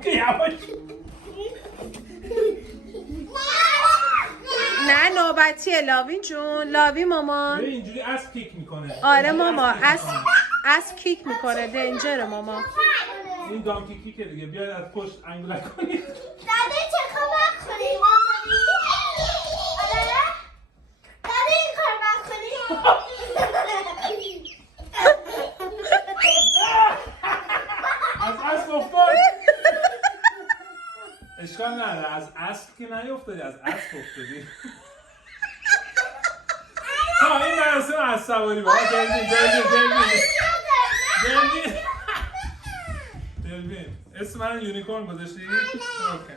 اوکی یواش. نه نوبتیه لاوین جون. لاوین مامان اینجوری اسب کیک میکنه. آره ماما اسب کیک میکنه. دنجره ماما. این دانکی کیکه دیگه. بیاید از پشت انگولک کنید. داده چه کار کنیم؟ داده این کار کنیم؟ از اسب افتاد. اشکال نداره. از اسب که نیفتادی، از اسب افتادی. ها این مراسم از سواری با دلوین اسم من یونیکورن گذاشتی؟ اوکی